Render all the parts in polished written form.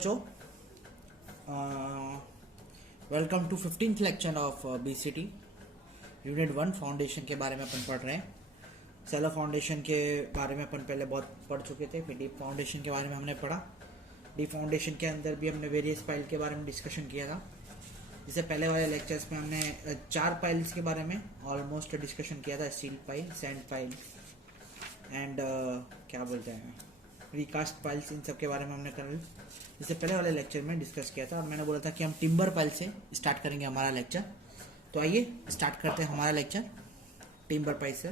बच्चों, welcome to 15th lecture of BCT unit 1 foundation के बारे में अपन पढ़ रहे हैं। सेलर फाउंडेशन के बारे में अपन पहले बहुत पढ़ चुके थे, फिर डीप फाउंडेशन के बारे में हमने पढ़ा। डीप फाउंडेशन के अंदर भी हमने वेरियस पाइल के बारे में डिस्कशन किया था। इससे पहले वाले लेक्चर्स में हमने 4 पाइल्स के बारे में ऑलमोस्ट डिस्कशन किया था, steel pile, sand pile and क्या बोलते हैं रिकास्ट पाइल्स, इन सब के बारे में हमने कल इससे पहले वाले लेक्चर में डिस्कस किया था। और मैंने बोला था कि हम टिम्बर पाइल से स्टार्ट करेंगे हमारा लेक्चर। तो आइए स्टार्ट करते हैं हमारा लेक्चर टिम्बर पाइल से।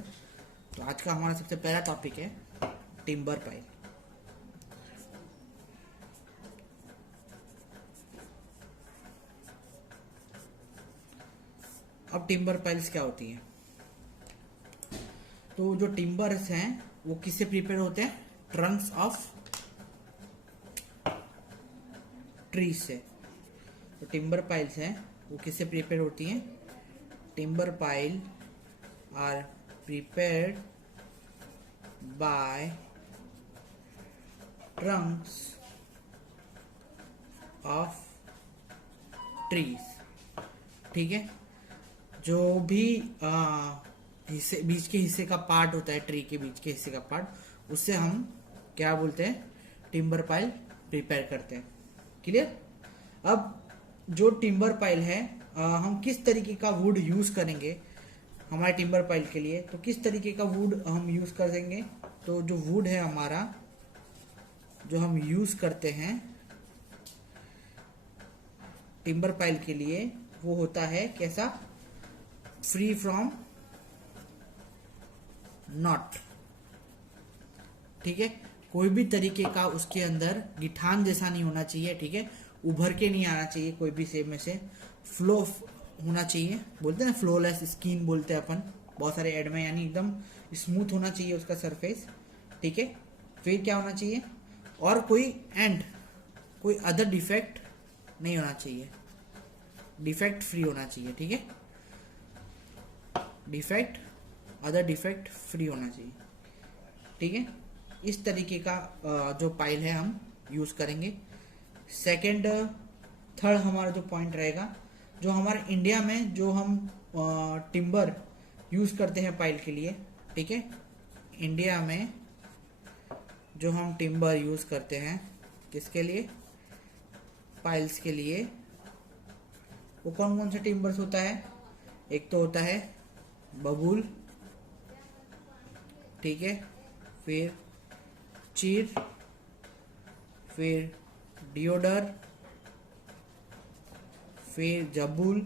तो आज का हमारा सबसे पहला टॉपिक है टिम्बर पाइल। अब टिम्बर पाइल्स क्या होती हैं? तो जो टिम्बर्स हैं वो किससे प्रिपेयर होते हैं? ट्रंक्स ऑफ ट्रीज से। तो टिम्बर पाइल्स हैं वो किससे प्रिपेयर होती हैं? Timber pile are prepared by trunks of trees. ठीक है, जो भी हिस्से, बीच के हिस्से का पार्ट होता है, ट्री के बीच के हिस्से का पार्ट, उससे हम क्या बोलते हैं? टिम्बर पाइल प्रिपेयर करते हैं। क्लियर? अब जो टिम्बर पाइल है, हम किस तरीके का वुड यूज करेंगे हमारे टिम्बर पाइल के लिए? तो किस तरीके का वुड हम यूज कर देंगे? तो जो वुड है हमारा, जो हम यूज करते हैं टिम्बर पाइल के लिए, वो होता है कैसा? Free from not. ठीक है, कोई भी तरीके का उसके अंदर गिठान जैसा नहीं होना चाहिए। ठीक है, उभर के नहीं आना चाहिए कोई भी शेप में से, फ्लो होना चाहिए। बोलते हैं ना फ्लोलेस स्किन बोलते हैं अपन बहुत सारे एड में, यानी एकदम स्मूथ होना चाहिए उसका सरफेस। ठीक है, फिर क्या होना चाहिए? और कोई अदर डिफेक्ट नहीं होना चाहिए, डिफेक्ट फ्री होना चाहिए। ठीक है, अदर डिफेक्ट फ्री होना चाहिए। ठीक है, इस तरीके का जो पाइल है हम यूज करेंगे। सेकंड, थर्ड हमारा जो पॉइंट रहेगा, जो हमारे इंडिया में जो हम टिम्बर यूज करते हैं पाइल के लिए। ठीक है, इंडिया में जो हम टिम्बर यूज करते हैं किसके लिए? पाइल्स के लिए। वो कौन कौन से टिम्बर्स होता है? एक तो होता है बबूल, ठीक है, फिर चीर, फिर डियोडर, फिर जारूल,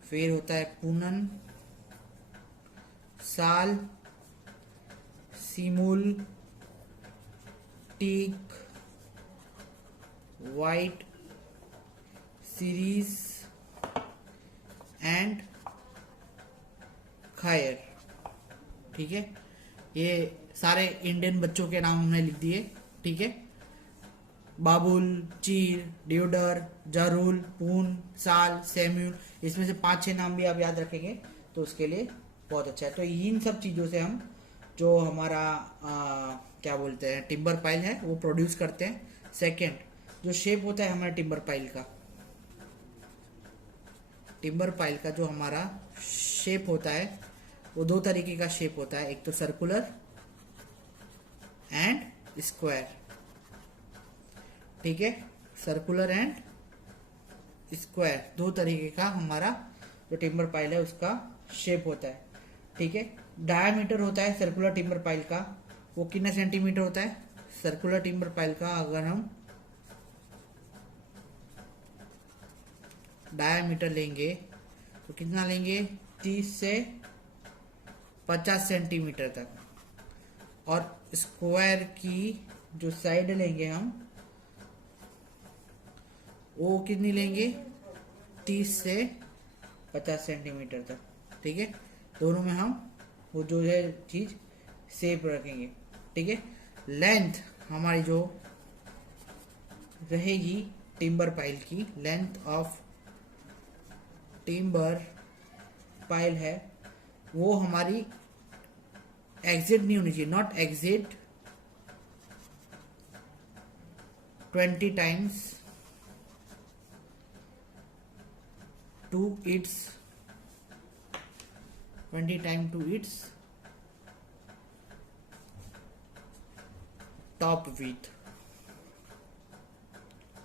फिर होता है पूनन, साल, सीमूल, टीक, वाइट, सीरीज एंड खैर। ठीक है, ये सारे इंडियन बच्चों के नाम हमने लिख दिए। ठीक है, बाबुल, चीर, डियोडर, जारूल, पून, साल, सैम्यूल, इसमें से 5-6 नाम भी आप याद रखेंगे तो उसके लिए बहुत अच्छा है। तो इन सब चीज़ों से हम जो हमारा क्या बोलते हैं टिम्बर पाइल है वो प्रोड्यूस करते हैं। सेकेंड, जो शेप होता है हमारे टिम्बर पाइल का जो हमारा शेप होता है वो 2 तरीके का शेप होता है, एक तो सर्कुलर एंड स्क्वायर। ठीक है, सर्कुलर एंड स्क्वायर 2 तरीके का हमारा जो टिम्बर पाइल है उसका शेप होता है। ठीक है, डायमीटर होता है सर्कुलर टिम्बर पाइल का, वो कितना सेंटीमीटर होता है? सर्कुलर टिम्बर पाइल का अगर हम डायमीटर लेंगे तो कितना लेंगे? 30 से 50 सेंटीमीटर तक। और स्क्वायर की जो साइड लेंगे हम, वो कितनी लेंगे? 30 से 50 सेंटीमीटर तक। ठीक है, दोनों में हम वो जो है चीज शेप रखेंगे। ठीक है, लेंथ हमारी जो रहेगी टिम्बर पाइल की, लेंथ ऑफ टिम्बर पाइल है वो हमारी एग्जिट नहीं होनी चाहिए, not exit 20 times to its 20 times to its top width,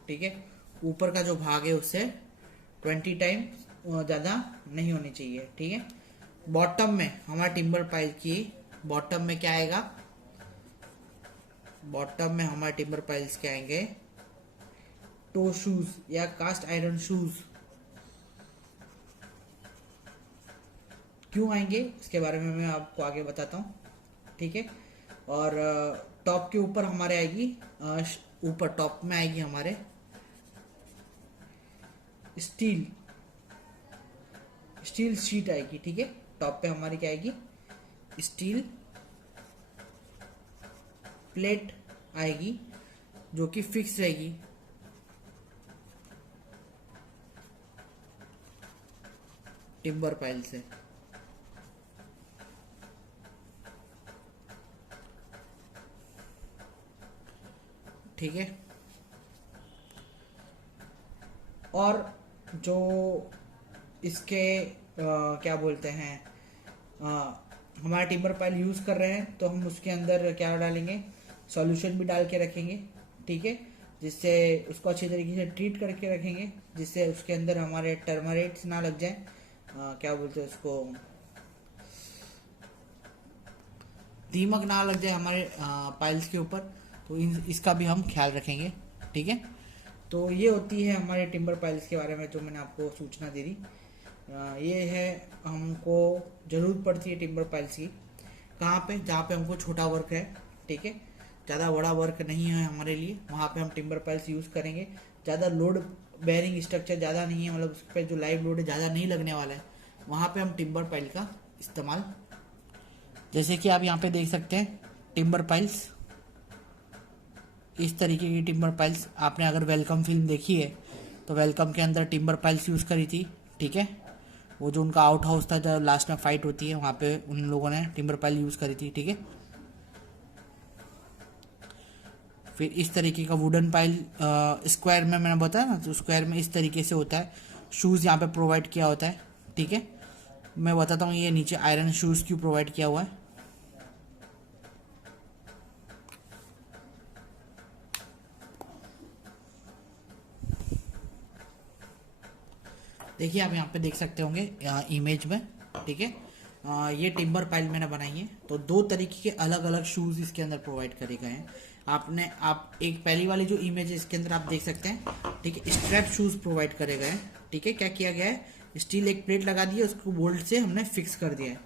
ठीक है। ऊपर का जो भाग है उससे 20 टाइम ज़्यादा नहीं होनी चाहिए, ठीक है। बॉटम में हमारा टिम्बर पाइल की बॉटम में क्या आएगा, बॉटम में हमारे टिम्बर पाइल्स के आएंगे टो शूज या कास्ट आयरन शूज। क्यों आएंगे इसके बारे में मैं आपको आगे बताता हूँ, ठीक है। और टॉप के ऊपर हमारे आएगी, ऊपर टॉप में आएगी हमारे स्टील शीट आएगी, ठीक है। टॉप पे हमारी क्या आएगी, स्टील प्लेट आएगी जो कि फिक्स रहेगी, टिम्बर पाइल से, ठीक है। और जो इसके क्या बोलते हैं, हमारा टिम्बर पाइल यूज कर रहे हैं तो हम उसके अंदर क्या डालेंगे, सॉल्यूशन भी डाल के रखेंगे, ठीक है, जिससे उसको अच्छी तरीके से ट्रीट करके रखेंगे, जिससे उसके अंदर हमारे टर्मरेट्स ना लग जाए, क्या बोलते हैं उसको, दीमक ना लग जाए हमारे पाइल्स के ऊपर, तो इसका भी हम ख्याल रखेंगे, ठीक है। तो ये होती है हमारे टिम्बर पाइल्स के बारे में जो मैंने आपको सूचना दे दी। ये है, हमको ज़रूरत पड़ती है टिम्बर पाइल्स की कहाँ पे, जहाँ पे हमको छोटा वर्क है, ठीक है, ज़्यादा बड़ा वर्क नहीं है हमारे लिए, वहाँ पे हम टिम्बर पाइल्स यूज़ करेंगे। ज़्यादा लोड बेयरिंग स्ट्रक्चर ज़्यादा नहीं है, मतलब उस पर जो लाइव लोड है ज़्यादा नहीं लगने वाला है, वहाँ पे हम टिम्बर पाइल का इस्तेमाल, जैसे कि आप यहाँ पे देख सकते हैं टिम्बर पाइल्स, इस तरीके की टिम्बर पाइल्स। आपने अगर वेलकम फिल्म देखी है तो वेलकम के अंदर टिम्बर पाइल्स यूज़ करी थी, ठीक है। वो जो उनका आउट हाउस था जब लास्ट में फाइट होती है, वहाँ पे उन लोगों ने टिम्बर पाइल यूज़ करी थी, ठीक है। फिर इस तरीके का वुडन पाइल स्क्वायर में मैंने बताया ना, तो स्क्वायर में इस तरीके से होता है, शूज़ यहाँ पे प्रोवाइड किया होता है, ठीक है। मैं बताता हूँ ये नीचे आयरन शूज़ क्यों प्रोवाइड किया हुआ है। देखिए आप यहाँ पे देख सकते होंगे इमेज में, ठीक है। ये टिम्बर पाइल मैंने बनाई है, तो दो तरीके के अलग अलग शूज़ इसके अंदर प्रोवाइड करे गए हैं। आप एक पहली वाली जो इमेज है इसके अंदर आप देख सकते हैं, ठीक है, स्ट्रैप शूज़ प्रोवाइड करे गए हैं, ठीक है। क्या किया गया है, स्टील एक प्लेट लगा दी है, उसको बोल्ट से हमने फिक्स कर दिया है,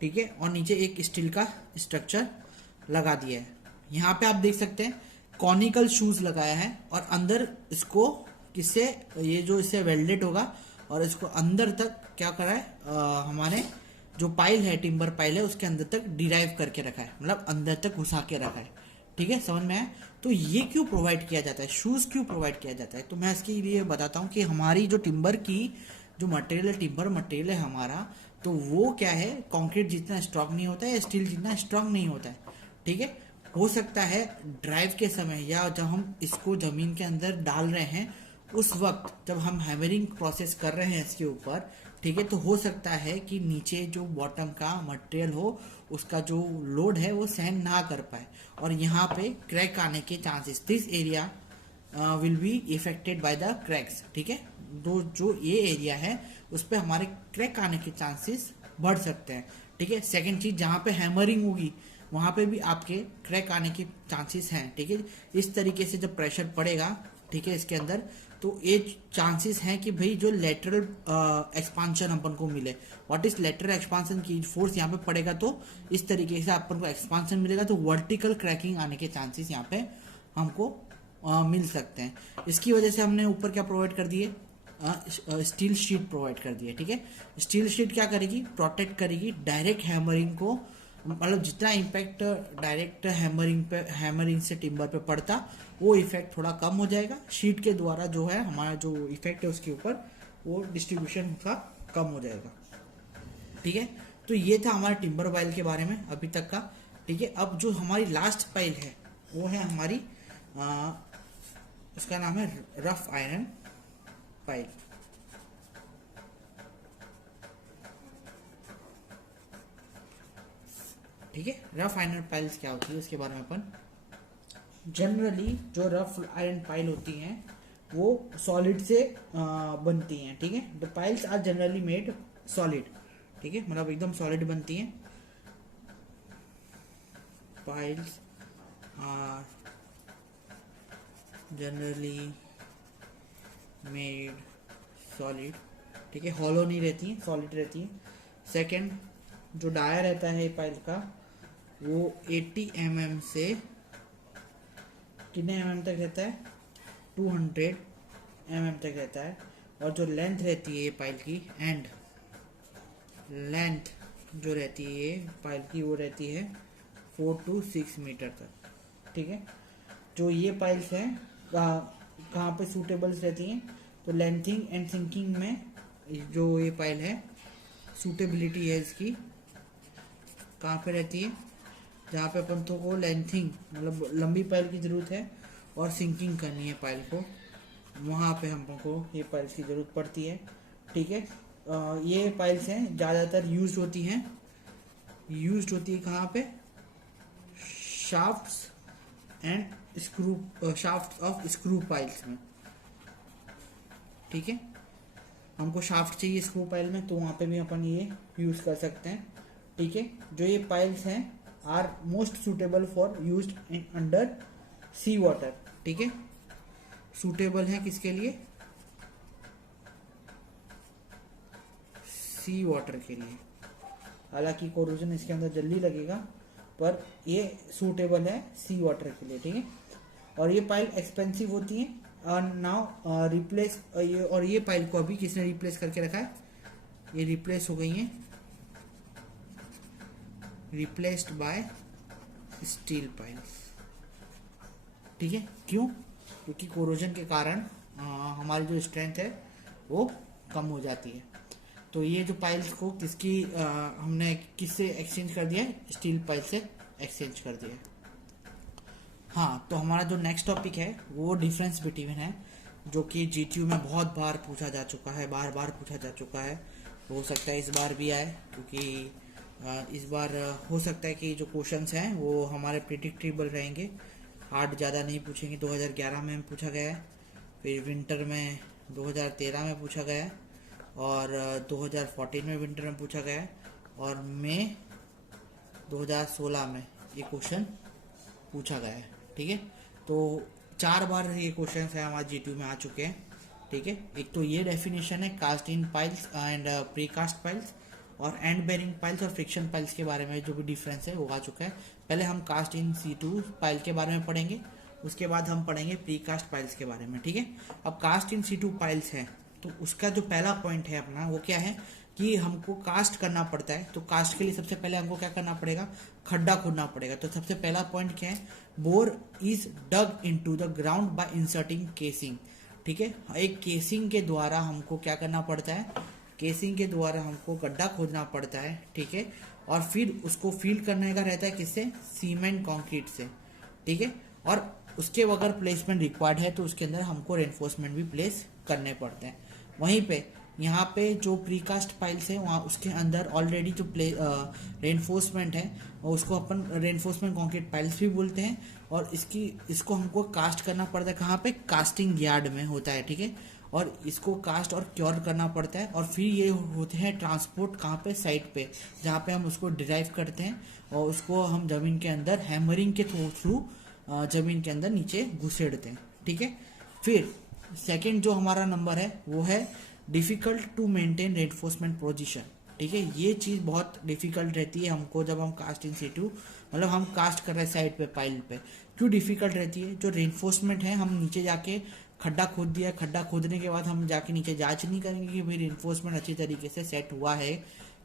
ठीक है, और नीचे एक स्टील का स्ट्रक्चर लगा दिया है। यहाँ पे आप देख सकते हैं कॉनिकल शूज़ लगाया है, और अंदर इसको किससे, ये जो इससे वेल्डेड होगा, और इसको अंदर तक क्या करा है, हमारे जो पाइल है, टिम्बर पाइल है, उसके अंदर तक डिराइव करके रखा है, मतलब अंदर तक घुसा के रखा है, ठीक है, समझ में आया। तो ये क्यों प्रोवाइड किया जाता है, शूज़ क्यों प्रोवाइड किया जाता है, तो मैं इसके लिए बताता हूँ कि हमारी जो टिम्बर की जो मटेरियल है, टिम्बर मटेरियल है हमारा, तो वो क्या है, कंक्रीट जितना स्ट्रॉन्ग नहीं होता है या स्टील जितना स्ट्रॉन्ग नहीं होता है, ठीक है। हो सकता है ड्राइव के समय या जब हम इसको ज़मीन के अंदर डाल रहे हैं उस वक्त जब हम हैमरिंग प्रोसेस कर रहे हैं इसके ऊपर, ठीक है, तो हो सकता है कि नीचे जो बॉटम का मटेरियल हो उसका जो लोड है वो सहन ना कर पाए, और यहाँ पे क्रैक आने के chances, this area will be affected by the cracks, ठीक है। जो ये एरिया है उस पर हमारे क्रैक आने के चांसेस बढ़ सकते हैं, ठीक है। सेकेंड चीज, जहाँ पे हैमरिंग होगी वहाँ पे भी आपके क्रैक आने के चांसेस हैं, ठीक है। इस तरीके से जब प्रेशर पड़ेगा, ठीक है, इसके अंदर, तो ये चांसेस हैं कि भाई जो लेटरल एक्सपांशन अपन को मिले। व्हाट इज लेटरल एक्सपांशन की फोर्स यहाँ पे पड़ेगा तो इस तरीके से अपन को एक्सपांशन मिलेगा, तो वर्टिकल क्रैकिंग आने के चांसेस यहाँ पे हमको मिल सकते हैं। इसकी वजह से हमने ऊपर क्या प्रोवाइड कर दिए, स्टील शीट प्रोवाइड कर दिए, ठीक है। स्टील शीट क्या करेगी, प्रोटेक्ट करेगी डायरेक्ट हैमरिंग को, मतलब जितना इम्पैक्ट डायरेक्ट हैमरिंग से टिम्बर पे पड़ता वो इफेक्ट थोड़ा कम हो जाएगा, शीट के द्वारा जो है हमारा जो इफेक्ट है उसके ऊपर वो डिस्ट्रीब्यूशन का कम हो जाएगा, ठीक है। तो ये था हमारे टिम्बर पाइल के बारे में अभी तक का, ठीक है। अब जो हमारी लास्ट पाइल है वो है हमारी उसका नाम है रफ आयरन पाइल। ठीक है, रफ आयरन पाइल्स क्या होती है उसके बारे में अपन जनरली जो रफ आयरन पाइल होती हैं वो सॉलिड से बनती हैं। ठीक है, the piles are generally made solid. ठीक है, मतलब एकदम सॉलिड बनती हैं। Piles are generally made solid. ठीक है, हॉलो नहीं रहती हैं, सॉलिड रहती हैं। सेकंड, जो डाया रहता है पाइल का वो 80 mm से कितने mm तक रहता है, 200 mm तक रहता है। और जो लेंथ रहती है ये पाइल की, एंड लेंथ जो रहती है ये पाइल की वो रहती है 4 to 6 मीटर तक। ठीक है, जो ये पाइल्स हैं कहाँ पे सूटेबल्स रहती हैं, तो लेंथिंग एंड सिंकिंग में जो ये पाइल है सूटेबिलिटी है इसकी कहाँ पे रहती है, जहाँ पे अपन को लेंथिंग मतलब लंबी पाइल की ज़रूरत है और सिंकिंग करनी है पाइल को, वहाँ पे हमको ये पाइल्स की ज़रूरत पड़ती है। ठीक है, ये पाइल्स हैं ज़्यादातर यूज होती है कहाँ पे, shafts and screw, shaft of screw piles में। ठीक है, हमको शाफ्ट चाहिए स्क्रू पाइल में तो वहाँ पे भी अपन ये यूज़ कर सकते हैं। ठीक है, जो ये पाइल्स हैं are most suitable for use in under sea water. ठीक है, सूटेबल है किसके लिए, सी वाटर के लिए। हालांकि कोरोजन इसके अंदर जल्दी लगेगा पर ये सूटेबल है सी वाटर के लिए। ठीक है, और ये पाइल एक्सपेंसिव होती है। और नाउ रिप्लेस और ये पाइल को अभी किसने रिप्लेस करके रखा है, ये रिप्लेस हो गई है, रिप्लेस्ड बाय स्टील पाइल्स। ठीक है, क्यों, क्योंकि कोरोजन के कारण हमारी जो स्ट्रेंथ है वो कम हो जाती है। तो ये जो पाइल्स को हमने किससे एक्सचेंज कर दिया है, स्टील पाइल से एक्सचेंज कर दिया है। हाँ, तो हमारा जो नेक्स्ट टॉपिक है वो डिफरेंस बिटवीन है, जो कि जीटीयू में बहुत बार पूछा जा चुका है, बार बार पूछा जा चुका है। हो सकता है इस बार भी आए, क्योंकि इस बार हो सकता है कि जो क्वेश्चंस हैं वो हमारे प्रिडिक्टेबल रहेंगे, हार्ड ज़्यादा नहीं पूछेंगे। 2011 में पूछा गया है, फिर विंटर में 2013 में पूछा गया है, और 2014 में विंटर में पूछा गया है, और मई 2016 में ये क्वेश्चन पूछा गया है। ठीक है, तो 4 बार ये क्वेश्चन है हमारे जीटीयू में आ चुके हैं। ठीक है, एक तो ये डेफिनेशन है cast in piles and precast piles, और एंड बेरिंग पाइल्स और फ्रिक्शन पाइल्स के बारे में जो भी डिफरेंस है वो आ चुका है। पहले हम कास्ट इन C2 पाइल के बारे में पढ़ेंगे, उसके बाद हम पढ़ेंगे प्री कास्ट पाइल्स के बारे में। ठीक है, अब कास्ट इन C2 पाइल्स है तो उसका जो पहला पॉइंट है अपना वो क्या है कि हमको कास्ट करना पड़ता है। तो कास्ट के लिए सबसे पहले हमको क्या करना पड़ेगा, खड्डा खोदना पड़ेगा। तो सबसे पहला पॉइंट क्या है, bore is dug into the ground by inserting casing. ठीक है, एक केसिंग के द्वारा हमको क्या करना पड़ता है, केसिंग के द्वारा हमको गड्ढा खोदना पड़ता है। ठीक है, और फिर उसको फील करने का रहता है किससे, सीमेंट कंक्रीट से। ठीक है, और उसके अगर प्लेसमेंट रिक्वायर्ड है तो उसके अंदर हमको रेनफोर्समेंट भी प्लेस करने पड़ते हैं। वहीं पे यहाँ पे जो प्रीकास्ट पाइल्स है वहाँ उसके अंदर ऑलरेडी जो रेनफोर्समेंट है उसको अपन रेनफोर्समेंट कंक्रीट पाइल्स भी बोलते हैं, और इसको हमको कास्ट करना पड़ता है कहाँ पे, कास्टिंग यार्ड में होता है। ठीक है, और इसको कास्ट और क्योर करना पड़ता है, और फिर ये होते हैं ट्रांसपोर्ट कहाँ पे, साइट पे, जहाँ पे हम उसको डिराइव करते हैं और उसको हम जमीन के अंदर हैमरिंग के थ्रू जमीन के अंदर नीचे घुसेड़ते हैं। ठीक है, फिर सेकंड जो हमारा नंबर है वो है difficult to maintain reinforcement position. ठीक है, ये चीज़ बहुत डिफिकल्ट रहती है हमको जब हम कास्ट इन C2 मतलब हम कास्ट कर रहे हैं साइड पे पाइल पे। क्यों डिफिकल्ट रहती है, जो रेनफोर्समेंट है हम नीचे जाके खड्डा खोद दिया, खड्डा खोदने के बाद हम जाके नीचे जांच नहीं करेंगे कि भाई रेनफोर्समेंट अच्छी तरीके से सेट हुआ है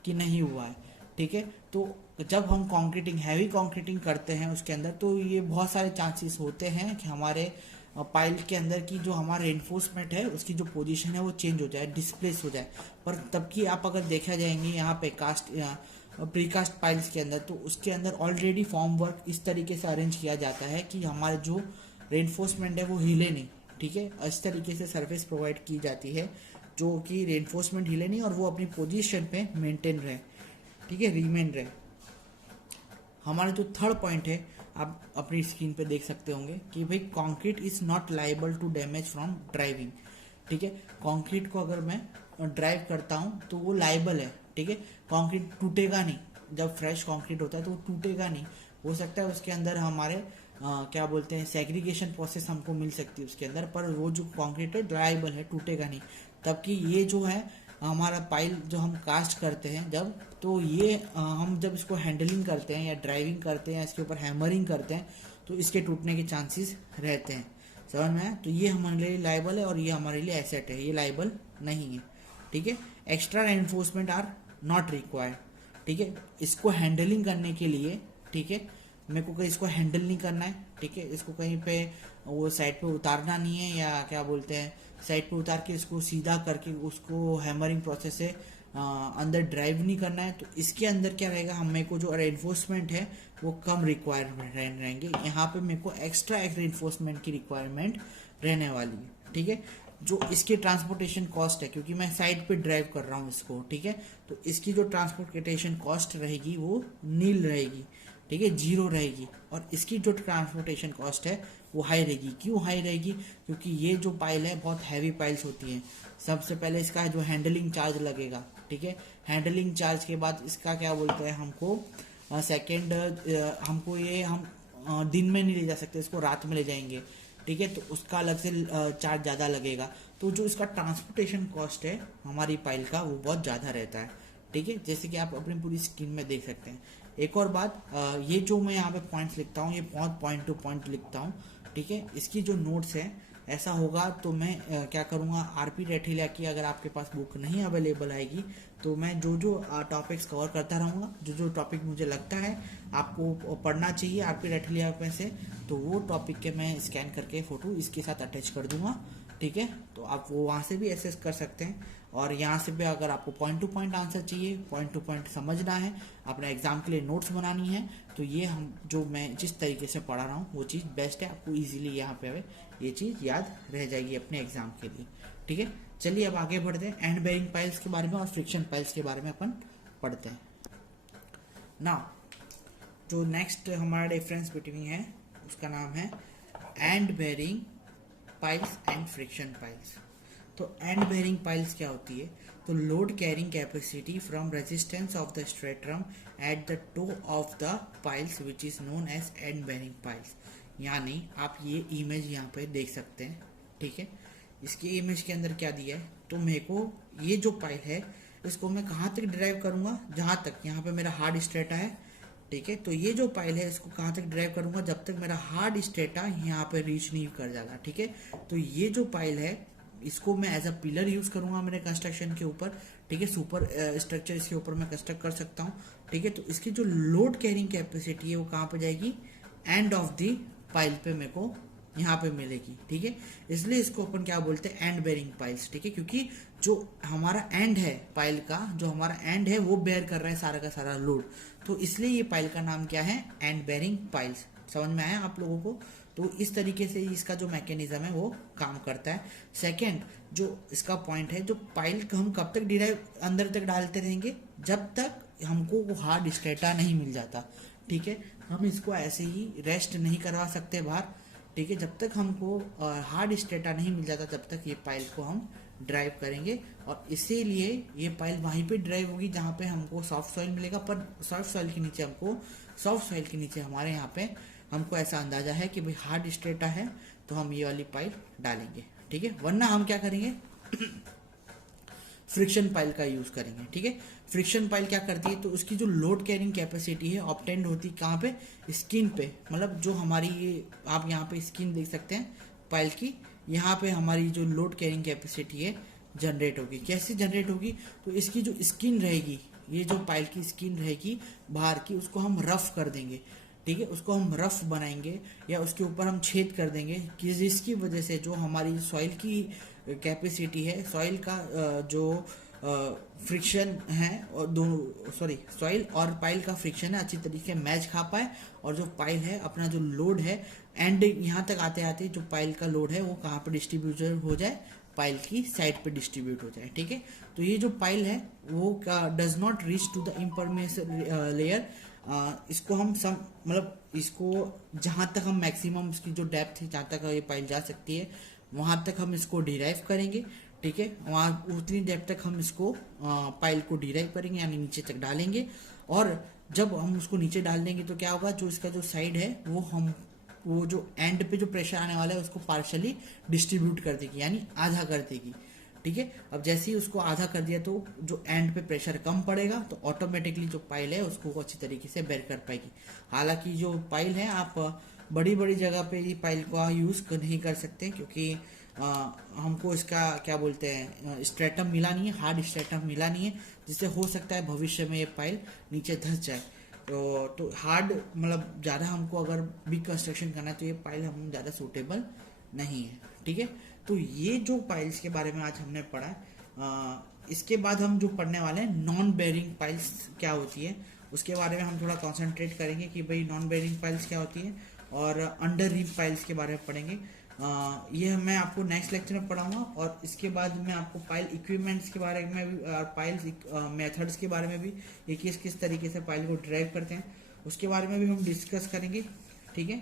कि नहीं हुआ है। ठीक है, तो जब हम कॉन्क्रीटिंग हैवी कॉन्क्रीटिंग करते हैं उसके अंदर तो ये बहुत सारे चांसेस होते हैं कि हमारे पाइल के अंदर की जो हमारा रेनफोर्समेंट है उसकी जो पोजीशन है वो चेंज हो जाए, डिस्प्लेस हो जाए। पर तब की आप अगर देखा जाएंगे यहाँ पे कास्ट प्रीकास्ट पाइल्स के अंदर तो उसके अंदर ऑलरेडी फॉर्म वर्क इस तरीके से अरेंज किया जाता है कि हमारे जो रेनफोर्समेंट है वो हिले नहीं। ठीक है, इस तरीके से सरफेस प्रोवाइड की जाती है जो कि रेनफोर्समेंट हिले नहीं और वो अपनी पोजीशन पे मेंटेन रहे, ठीक है, रिमेन रहे। हमारा जो थर्ड पॉइंट है, आप अपनी स्क्रीन पे देख सकते होंगे कि भाई concrete is not liable to damage from driving, ठीक है। कंक्रीट को अगर मैं ड्राइव करता हूँ तो वो लाइबल है, ठीक है। कंक्रीट टूटेगा नहीं, जब फ्रेश कंक्रीट होता है तो वो टूटेगा नहीं। हो सकता है उसके अंदर हमारे क्या बोलते हैं सेग्रीगेशन प्रोसेस हमको मिल सकती है उसके अंदर, पर वो जो कंक्रीट है लाइबल है, टूटेगा नहीं। तबकि ये जो है हमारा पाइल जो हम कास्ट करते हैं जब, तो ये हम जब इसको हैंडलिंग करते हैं या ड्राइविंग करते हैं या इसके ऊपर हैमरिंग करते हैं तो इसके टूटने के चांसेस रहते हैं, समझ में आया। तो ये हमारे लिए लाइबल है और ये हमारे लिए एसेट है, ये लाइबल नहीं है, ठीक है। Extra reinforcement are not required, ठीक है। इसको हैंडलिंग करने के लिए, ठीक है, मेरे को कहीं इसको हैंडल नहीं करना है, ठीक है, इसको कहीं पे वो साइड पे उतारना नहीं है या क्या बोलते हैं साइड पे उतार के इसको सीधा करके उसको हैमरिंग प्रोसेस से अंदर ड्राइव नहीं करना है। तो इसके अंदर क्या रहेगा, हमें को जो रेनफोर्समेंट है वो कम रिक्वायरमेंट रहेंगे। यहाँ पे मेरे को एक्स्ट्रा रेनफोर्समेंट की रिक्वायरमेंट रहने वाली है, ठीक है। जो इसकी ट्रांसपोर्टेशन कॉस्ट है, क्योंकि मैं साइड पे ड्राइव कर रहा हूँ इसको, ठीक है, तो इसकी जो ट्रांसपोर्टेशन कॉस्ट रहेगी वो नील रहेगी, ठीक है, जीरो रहेगी। और इसकी जो ट्रांसपोर्टेशन कॉस्ट है वो हाई रहेगी। क्यों हाई रहेगी? क्योंकि ये जो पाइल है बहुत हैवी पाइल्स होती हैं। सबसे पहले इसका जो हैंडलिंग चार्ज लगेगा, ठीक है, हैंडलिंग चार्ज के बाद इसका क्या बोलते हैं हमको सेकेंड, हमको ये हम दिन में नहीं ले जा सकते, इसको रात में ले जाएंगे, ठीक है, तो उसका अलग से चार्ज ज़्यादा लगेगा। तो जो इसका ट्रांसपोर्टेशन कॉस्ट है हमारी पाइल का वो बहुत ज़्यादा रहता है, ठीक है, जैसे कि आप अपनी पूरी स्क्रीन में देख सकते हैं। एक और बात, ये जो मैं यहाँ पे पॉइंट्स लिखता हूँ ये बहुत पॉइंट टू पॉइंट लिखता हूँ, ठीक है। इसकी जो नोट्स है, ऐसा होगा तो मैं क्या करूँगा, आरपी रेठिलिया की अगर आपके पास बुक नहीं अवेलेबल आएगी तो मैं जो जो टॉपिक्स कवर करता रहूँगा, जो जो टॉपिक मुझे लगता है आपको पढ़ना चाहिए आरपी रेठिलिया में से, तो वो टॉपिक के मैं स्कैन करके फ़ोटो इसके साथ अटैच कर दूंगा, ठीक है। तो आप वो वहाँ से भी एसेस कर सकते हैं। और यहाँ से भी अगर आपको पॉइंट टू पॉइंट आंसर चाहिए, पॉइंट टू पॉइंट समझना है, अपने एग्जाम के लिए नोट्स बनानी है, तो ये हम जो मैं जिस तरीके से पढ़ा रहा हूँ वो चीज़ बेस्ट है। आपको इजीली यहाँ पे ये चीज़ याद रह जाएगी अपने एग्जाम के लिए, ठीक है। चलिए अब आगे बढ़ते हैं, एंड बेरिंग पाइल्स के बारे में और फ्रिक्शन पाइल्स के बारे में अपन पढ़ते हैं। नाउ जो नेक्स्ट हमारा डिफरेंस बिटवीन है उसका नाम है end bearing piles and friction piles. तो एंड बेरिंग पाइल्स क्या होती है? तो load carrying capacity from resistance of the stratum at the toe of the piles which is known as end bearing piles. यानी आप ये इमेज यहाँ पे देख सकते हैं, ठीक है। इसकी इमेज के अंदर क्या दिया है, तो मेरे को ये जो पाइल है इसको मैं कहाँ तक ड्राइव करूँगा, जहाँ तक यहाँ पे मेरा हार्ड स्ट्रेटा है, ठीक है। तो ये जो पाइल है इसको कहाँ तक ड्राइव करूँगा, जब तक मेरा हार्ड स्ट्रेटा यहाँ पे रीच नहीं कर जाएगा, ठीक है। तो ये जो पाइल है इसको मैं एज अ पिलर यूज करूंगा मेरे कंस्ट्रक्शन के ऊपर, ठीक है। सुपर स्ट्रक्चर इसके ऊपर मैं कंस्ट्रक्ट कर सकता हूँ, ठीक है। तो इसकी जो लोड कैरिंग कैपेसिटी है वो कहाँ पे जाएगी, एंड ऑफ द पाइल पे मेरे को यहाँ पे मिलेगी, ठीक है। इसलिए इसको अपन क्या बोलते हैं, एंड बेरिंग पाइल्स, ठीक है। क्योंकि जो हमारा एंड है पाइल का, जो हमारा एंड है वो बेयर कर रहा है सारा का सारा लोड, तो इसलिए ये पाइल का नाम क्या है, एंड बेरिंग पाइल्स। समझ में आया आप लोगों को? तो इस तरीके से इसका जो मैकेनिज्म है वो काम करता है। सेकंड जो इसका पॉइंट है, जो पाइल हम कब तक डिराइव अंदर तक डालते रहेंगे, जब तक हमको वो हार्ड स्ट्रेटा नहीं मिल जाता, ठीक है। हम इसको ऐसे ही रेस्ट नहीं करवा सकते बाहर, ठीक है। जब तक हमको हार्ड स्ट्रेटा नहीं मिल जाता तब तक ये पाइल को हम ड्राइव करेंगे, और इसीलिए ये पाइल वहीं पे ड्राइव होगी जहाँ पे हमको सॉफ्ट सॉइल मिलेगा। पर सॉफ्ट सॉइल के नीचे हमारे यहाँ पे हमको ऐसा अंदाजा है कि भाई हार्ड स्ट्रेटा है तो हम ये वाली पाइल डालेंगे, ठीक है। वरना हम क्या करेंगे फ्रिक्शन पाइल का यूज करेंगे, ठीक है। फ्रिक्शन पाइल क्या करती है, तो उसकी जो लोड कैरिंग कैपेसिटी है ऑब्टेंड होती कहाँ पे, स्किन पे, मतलब जो हमारी ये आप यहाँ पे स्किन देख सकते हैं पाइल की, यहाँ पे हमारी जो लोड कैरिंग कैपेसिटी है जनरेट होगी। कैसे जनरेट होगी, तो इसकी जो स्किन रहेगी, ये जो पाइल की स्किन रहेगी बाहर की, उसको हम रफ कर देंगे, ठीक है। उसको हम रफ बनाएंगे या उसके ऊपर हम छेद कर देंगे कि जिसकी वजह से जो हमारी सॉइल की कैपेसिटी है, सॉइल का जो फ्रिक्शन है और दोनों सॉइल और पाइल का फ्रिक्शन है अच्छी तरीके से मैच खा पाए, और जो पाइल है अपना जो लोड है एंड यहाँ तक आते आते जो पाइल का लोड है वो कहाँ पर डिस्ट्रीब्यूट हो जाए, पाइल की साइड पे डिस्ट्रीब्यूट हो जाए। ठीक है, तो ये जो पाइल है वो does not reach to the impermeable layer. इसको हम सम मतलब इसको जहां तक हम मैक्सिमम इसकी जो डेप्थ है जहां तक ये पाइल जा सकती है वहां तक हम इसको डिराइव करेंगे। ठीक है, वहां उतनी डेप्थ तक हम इसको पाइल को डिराइव करेंगे यानी नीचे तक डालेंगे, और जब हम उसको नीचे डाल देंगे तो क्या होगा, जो इसका जो साइड है वो जो एंड पे जो प्रेशर आने वाला है उसको पार्शली डिस्ट्रीब्यूट कर देगी यानी आधा कर देगी। ठीक है, अब जैसे ही उसको आधा कर दिया तो जो एंड पे प्रेशर कम पड़ेगा तो ऑटोमेटिकली जो पाइल है उसको अच्छी तरीके से बेर कर पाएगी। हालांकि जो पाइल है आप बड़ी बड़ी जगह पे ये पाइल को यूज नहीं कर सकते क्योंकि हमको इसका क्या बोलते हैं स्ट्रेटम मिला नहीं है, हार्ड स्ट्रेटम मिला नहीं है, जिससे हो सकता है भविष्य में ये पाइल नीचे धंस जाए। तो हार्ड मतलब ज़्यादा हमको अगर बिग कंस्ट्रक्शन करना है तो ये पाइल हम ज़्यादा सूटेबल नहीं है। ठीक है, तो ये जो पाइल्स के बारे में आज हमने पढ़ा है, इसके बाद हम जो पढ़ने वाले हैं नॉन बेयरिंग पाइल्स क्या होती है उसके बारे में हम थोड़ा कॉन्सेंट्रेट करेंगे कि भाई नॉन बेयरिंग पाइल्स क्या होती है, और अंडर रिम पाइल्स के बारे में पढ़ेंगे। ये मैं आपको नेक्स्ट लेक्चर में पढ़ाऊंगा, और इसके बाद मैं आपको पाइल इक्विपमेंट्स के बारे में भी और पाइल्स मेथड्स के बारे में भी, ये किस तरीके से पाइल को ड्राइव करते हैं उसके बारे में भी हम डिस्कस करेंगे। ठीक है,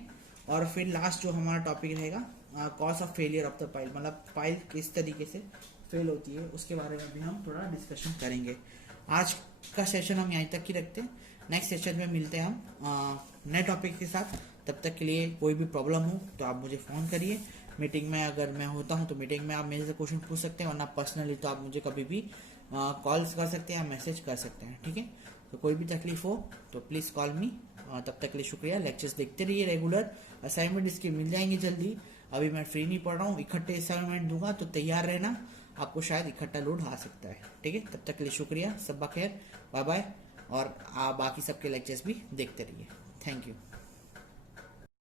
और फिर लास्ट जो हमारा टॉपिक रहेगा cause of failure of the pile, मतलब पाइल किस तरीके से फेल होती है उसके बारे में भी हम थोड़ा डिस्कशन करेंगे। आज का सेशन हम यहीं तक ही रखते हैं, नेक्स्ट सेशन में मिलते हैं हम नए टॉपिक के साथ। तब तक के लिए कोई भी प्रॉब्लम हो तो आप मुझे फ़ोन करिए, मीटिंग में अगर मैं होता हूं तो मीटिंग में आप मेरे से क्वेश्चन पूछ सकते हैं, वरना पर्सनली तो आप मुझे कभी भी कॉल्स कर सकते हैं या मैसेज कर सकते हैं। ठीक है, तो कोई भी तकलीफ हो तो प्लीज़ कॉल मी। तब तक के लिए शुक्रिया। लेक्चर्स देखते रहिए रेगुलर, असाइनमेंट इसके मिल जाएंगे जल्दी। अभी मैं फ्री नहीं पढ़ रहा हूँ, इकट्ठे असाइनमेंट दूंगा तो तैयार रहना, आपको शायद इकट्ठा लोड आ सकता है। ठीक है, तब तक के लिए शुक्रिया, सब खैर, बाय बाय, और आप बाकी सबके लेक्चर्स भी देखते रहिए। Thank you.